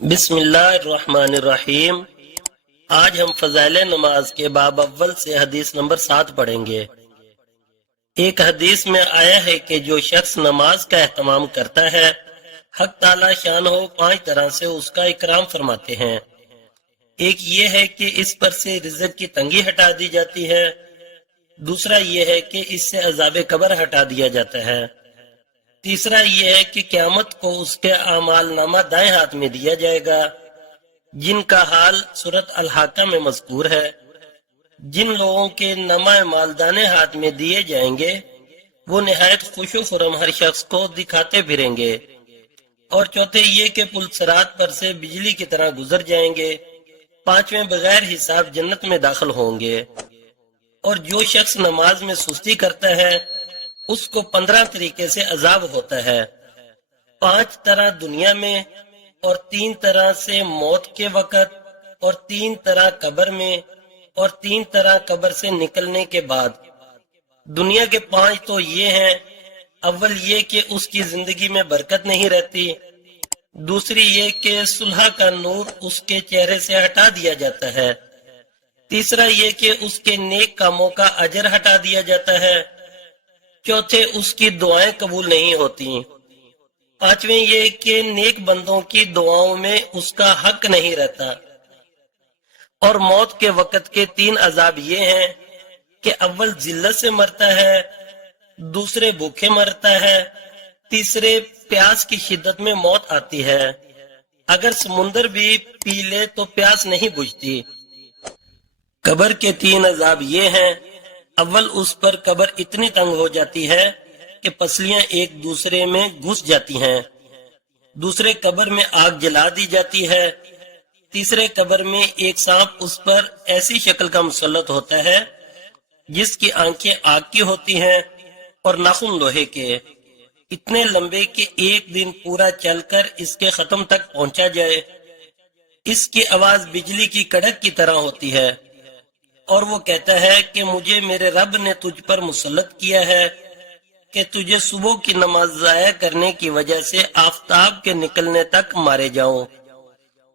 بسم اللہ الرحمن الرحیم۔ آج ہم فضائل نماز کے باب اول سے حدیث نمبر 7 پڑھیں گے۔ ایک حدیث میں آیا ہے کہ جو شخص نماز کا اہتمام کرتا ہے حق تعالی شان ہو 5 طرح سے اس کا اکرام فرماتے ہیں۔ ایک یہ ہے کہ اس پر سے رزق کی تنگی ہٹا دی جاتی ہے، دوسرا یہ ہے کہ اس سے عذاب قبر ہٹا دیا جاتا ہے، تیسرا یہ ہے کہ قیامت کو اس کے اعمال نامہ دائیں ہاتھ میں دیا جائے گا، جن کا حال سورۃ الحاقہ میں مذکور ہے۔ جن لوگوں کے نامہ اعمال دائیں ہاتھ میں دیے جائیں گے وہ نہایت خوش و خرم ہر شخص کو دکھاتے پھریں گے، اور چوتھے یہ کہ پل صراط پر سے بجلی کی طرح گزر جائیں گے، پانچویں بغیر حساب جنت میں داخل ہوں گے۔ اور جو شخص نماز میں سستی کرتا ہے اس کو 15 طریقے سے عذاب ہوتا ہے، 5 طرح دنیا میں، اور 3 طرح سے موت کے وقت، اور 3 طرح قبر میں، اور 3 طرح قبر سے نکلنے کے بعد۔ دنیا کے 5 تو یہ ہیں، اول یہ کہ اس کی زندگی میں برکت نہیں رہتی، دوسری یہ کہ صلح کا نور اس کے چہرے سے ہٹا دیا جاتا ہے، تیسرا یہ کہ اس کے نیک کاموں کا اجر ہٹا دیا جاتا ہے، چوتھے اس کی دعائیں قبول نہیں ہوتی، پانچویں یہ کہ نیک بندوں کی دعاؤں میں اس کا حق نہیں رہتا۔ اور موت کے وقت کے 3 عذاب یہ ہیں کہ اول ذلت سے مرتا ہے، دوسرے بھوکے مرتا ہے، تیسرے پیاس کی شدت میں موت آتی ہے، اگر سمندر بھی پی لے تو پیاس نہیں بجھتی۔ قبر کے 3 عذاب یہ ہیں، اول اس پر قبر اتنی تنگ ہو جاتی ہے کہ پسلیاں ایک دوسرے میں گھس جاتی ہیں، دوسرے قبر میں آگ جلا دی جاتی ہے، تیسرے قبر میں ایک سانپ اس پر ایسی شکل کا مسلط ہوتا ہے جس کی آنکھیں آگ کی ہوتی ہیں اور ناخن لوہے کے، اتنے لمبے کہ ایک دن پورا چل کر اس کے ختم تک پہنچا جائے۔ اس کی آواز بجلی کی کڑک کی طرح ہوتی ہے، اور وہ کہتا ہے کہ مجھے میرے رب نے تجھ پر مسلط کیا ہے کہ تجھے صبح کی نماز ضائع کرنے کی وجہ سے آفتاب کے نکلنے تک مارے جاؤں،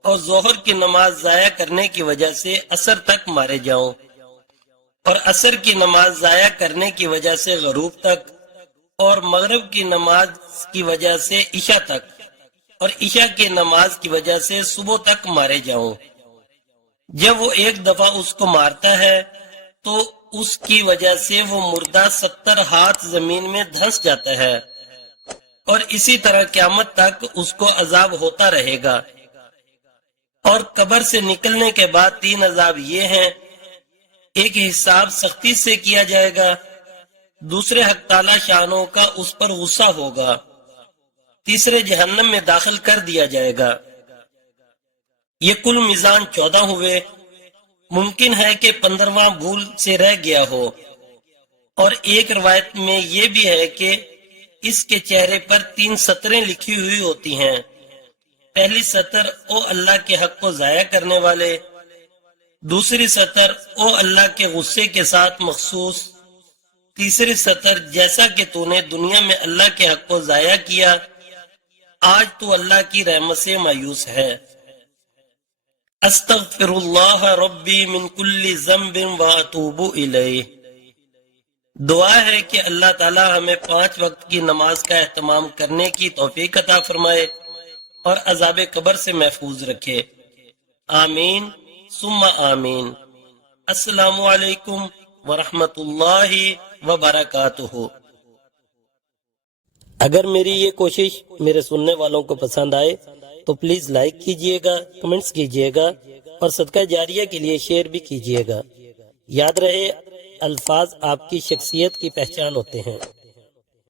اور ظہر کی نماز ضائع کرنے کی وجہ سے عصر تک مارے جاؤں، اور عصر کی نماز ضائع کرنے کی وجہ سے غروب تک، اور مغرب کی نماز کی وجہ سے عشاء تک، اور عشاء کی نماز کی وجہ سے صبح تک مارے جاؤں۔ جب وہ ایک دفعہ اس کو مارتا ہے تو اس کی وجہ سے وہ مردہ 70 ہاتھ زمین میں دھنس جاتا ہے، اور اسی طرح قیامت تک اس کو عذاب ہوتا رہے گا۔ اور قبر سے نکلنے کے بعد 3 عذاب یہ ہیں، ایک حساب سختی سے کیا جائے گا، دوسرے حق تعالی شانوں کا اس پر غصہ ہوگا، تیسرے جہنم میں داخل کر دیا جائے گا۔ یہ کل میزان 14 ہوئے، ممکن ہے کہ 15واں بھول سے رہ گیا ہو، اور ایک روایت میں یہ بھی ہے کہ اس کے چہرے پر 3 سطریں لکھی ہوئی ہوتی ہیں۔ پہلی سطر او اللہ کے حق کو ضائع کرنے والے، دوسری سطر او اللہ کے غصے کے ساتھ مخصوص، تیسری سطر جیسا کہ تو نے دنیا میں اللہ کے حق کو ضائع کیا آج تو اللہ کی رحمت سے مایوس ہے۔ استغفر اللہ ربی من کل ذنب واتوب الیہ۔ دعا ہے کہ اللہ تعالی ہمیں 5 وقت کی نماز کا اہتمام کرنے کی توفیق عطا فرمائے اور عذاب قبر سے محفوظ رکھے، آمین ثم آمین۔ السلام علیکم ورحمۃ اللہ وبرکاتہ۔ اگر میری یہ کوشش میرے سننے والوں کو پسند آئے تو پلیز لائک کیجئے گا، کمنٹس کیجئے گا، اور صدقہ جاریہ کے لیے شیئر بھی کیجئے گا۔ یاد رہے، الفاظ آپ کی شخصیت کی پہچان ہوتے ہیں۔